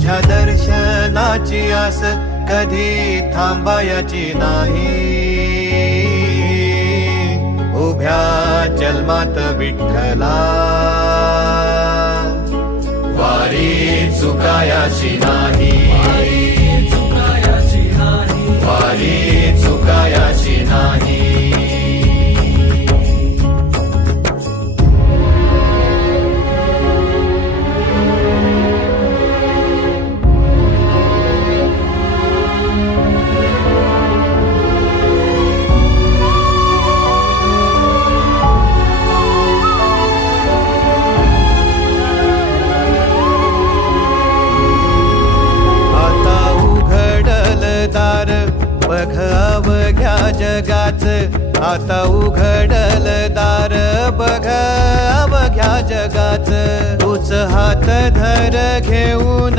तुझ्या दर्शनाची आस कधी थांबायची नाही. उभ्या जन्मात विठ्ठला वारी चुकायाची नाही. वारी चुकायाची नाही. दार बघ अवघ्या जगाच. आता उघडल दार बघ अवघ्या जगाच. तूच हात धर घेऊन